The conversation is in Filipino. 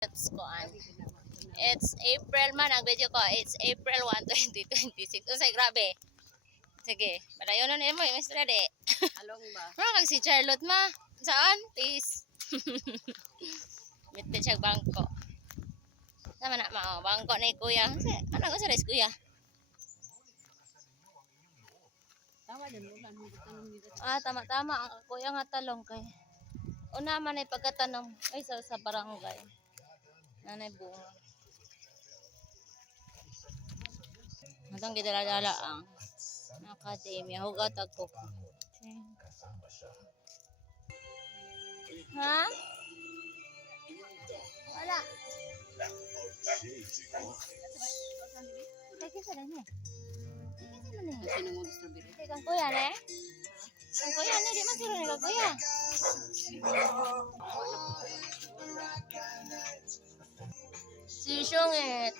It's April man ang video ko. It's April 1, 2026. Unsay grabe. Sige, padayon na nimo Miss Ready. Along ba? Kag si Charlotte ma. Saan? Please. Mitte siya bangko. Sama na mao, bangko ni kuya. Ano sa res kuya? Tawa din mo lang tanong dito. Tama-tama ang kuya nga talong kay. Una man ay pagkatanong ay sa barangay. Nanay bunga. Matang gidala-dala ang akademya. Hugat ako. Ha? Wala. Kaya kisa na niya. Kasi nang strawberry. Kang kuya ne? Kang kuya ne, di man sila ni kang kuya. Si Syungit.